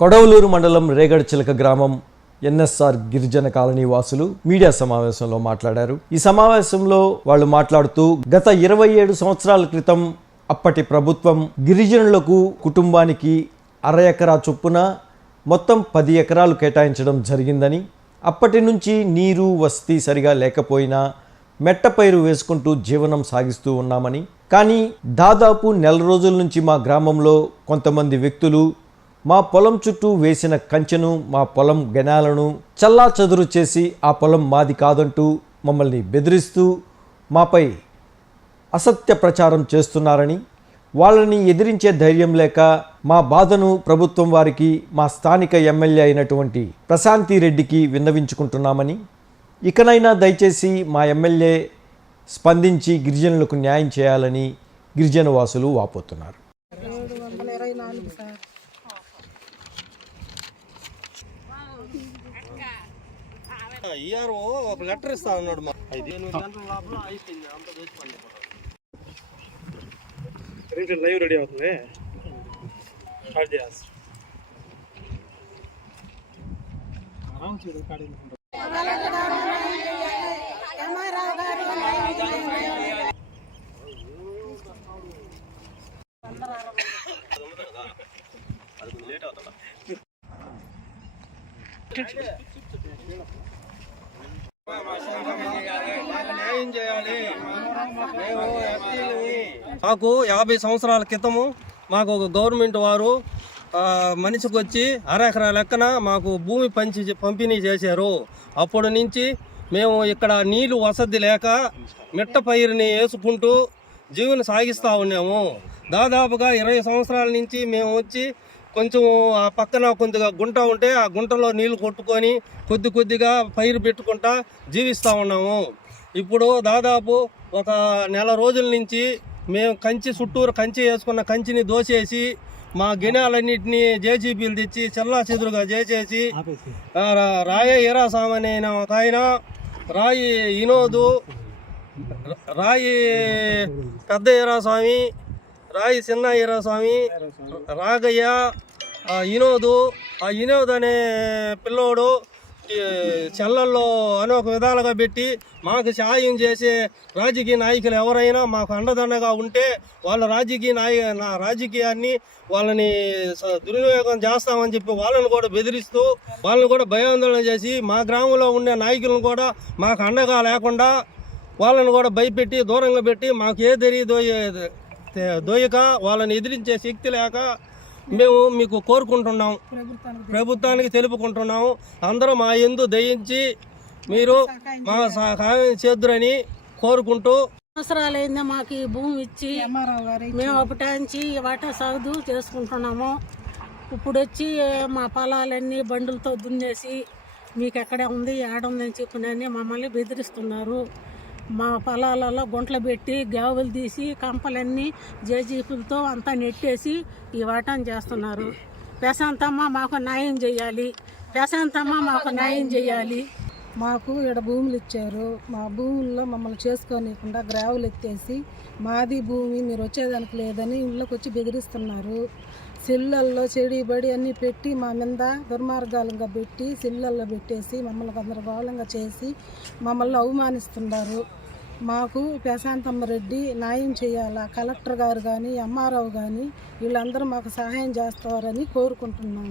కొడవలూరు మండలం రేగడచిలక గ్రామం ఎన్ఎస్ఆర్ గిరిజన కాలనీ వాసులు మీడియా సమావేశంలో మాట్లాడారు. ఈ సమావేశంలో వాళ్ళు మాట్లాడుతూ గత 27 సంవత్సరాల క్రితం అప్పటి ప్రభుత్వం గిరిజనులకు కుటుంబానికి అర ఎకరా చొప్పున మొత్తం 10 ఎకరాలు కేటాయించడం జరిగిందని, అప్పటి నుంచి నీరు వసతి సరిగా లేకపోయినా మెట్ట పైరు వేసుకుంటూ జీవనం సాగిస్తూ ఉన్నామని, కానీ దాదాపు నెల రోజుల నుంచి మా గ్రామంలో కొంతమంది వ్యక్తులు మా పొలం చుట్టూ వేసిన కంచెను, మా పొలం గెనాలను చల్లా చదురు చేసి ఆ పొలం మాది కాదంటూ మమ్మల్ని బెదిరిస్తూ మాపై అసత్య ప్రచారం చేస్తున్నారని, వాళ్ళని ఎదిరించే ధైర్యం లేక మా బాధను ప్రభుత్వం వారికి, మా స్థానిక ఎమ్మెల్యే అయినటువంటి ప్రశాంతి రెడ్డికి విన్నవించుకుంటున్నామని, ఇకనైనా దయచేసి మా ఎమ్మెల్యే స్పందించి గిరిజనులకు న్యాయం చేయాలని గిరిజన వాసులు వాపోతున్నారు. ఒక లెటర్ ఇస్తా ఉన్నాడు. లైవ్ రెడీ అవుతుంది. మాకు 50 సంవత్సరాల క్రితము మాకు ఒక గవర్నమెంట్ వారు మనిషికి వచ్చి అర ఎకరా లెక్కన మాకు భూమి పంపిణీ చేశారు. అప్పటి నుంచి మేము ఇక్కడ నీళ్లు వసతి లేక మిట్ట పైరుని వేసుకుంటూ జీవనం సాగిస్తూ ఉన్నాము. దాదాపుగా 20 సంవత్సరాల నుంచి మేము వచ్చి కొంచెం ఆ పక్కన కొద్దిగా గుంట ఉంటే ఆ గుంటలో నీళ్లు కొట్టుకొని కొద్దిగా పైరు పెట్టుకుంటా జీవిస్తూ ఉన్నాము. ఇప్పుడు దాదాపు ఒక నెల రోజుల నుంచి మేము చుట్టూరు కంచి వేసుకున్న కంచిని దోసేసి మా గినాలన్నింటినీ జేసీబీలు తెచ్చి చెల్లా చెదురుగా చేసేసి రాయ ఈరాస్వామి అనే ఒక ఆయన, రాయి వినోదు, రాయి పెద్ద ఈరాస్వామి, రాయి చిన్న ఈరాస్వామి, రాగయ్య, వినోదు, ఆ వినోద్ అనే పిల్లోడు చెల్లల్లో అనేక విధాలుగా పెట్టి మాకు సాయం చేసే రాజకీయ నాయకులు ఎవరైనా మాకు అండదండగా ఉంటే వాళ్ళ రాజకీయాన్ని వాళ్ళని దుర్వినియోగం చేస్తామని చెప్పి వాళ్ళని కూడా బెదిరిస్తూ వాళ్ళని కూడా భయాందోళన చేసి మా గ్రామంలో ఉండే నాయకులను కూడా మాకు అండగా లేకుండా వాళ్ళని కూడా భయపెట్టి దూరంగా పెట్టి మాకు ఏ దోయక వాళ్ళని ఎదిరించే శక్తి లేక మేము మీకు కోరుకుంటున్నాం, ప్రభుత్వానికి తెలుపుకుంటున్నాము. అందరూ మా యందు దయించి మీరు మా సహాయం చేద్దురని కోరుకుంటూ. సంవత్సరాలైందా మాకు ఈ భూమి ఇచ్చి మేము అప్పటాంచి వాటా సాగు చేసుకుంటున్నాము. ఇప్పుడు వచ్చి మా పొలాలన్నీ బండులతో దున్నేసి మీకు ఎక్కడ ఉంది ఏడుందని చెప్పినని మమ్మల్ని బెదిరిస్తున్నారు. మా పొలాలలో గుంటలు పెట్టి గావులు తీసి కంపలన్నీ జేజీపులతో అంతా నెట్టేసి ఈ వాటాన్ని చేస్తున్నారు. ప్రశాంతమ్మ మాకు న్యాయం చేయాలి, ప్రశాంతమ్మ మాకు న్యాయం చేయాలి. మాకు ఇక్కడ భూములు ఇచ్చారు. మా భూముల్లో మమ్మల్ని చేసుకోనికుండా గ్రావులు ఎత్తేసి మాది భూమి మీరు వచ్చేదానికి లేదని ఇళ్ళకి వచ్చి బెదిరిస్తున్నారు. సిల్లల్లో చెడి బడి అన్నీ పెట్టి మా మీద దుర్మార్గాలుగా పెట్టి సిల్లల్లో పెట్టేసి మమ్మల్ని గందరగోళంగా చేసి మమ్మల్ని అవమానిస్తున్నారు. మాకు ప్రశాంతమ్మ రెడ్డి న్యాయం చేయాలా, కలెక్టర్ గారు కానీ ఎంఆర్ఓ కానీ వీళ్ళందరూ మాకు సహాయం చేస్తారని కోరుకుంటున్నాము.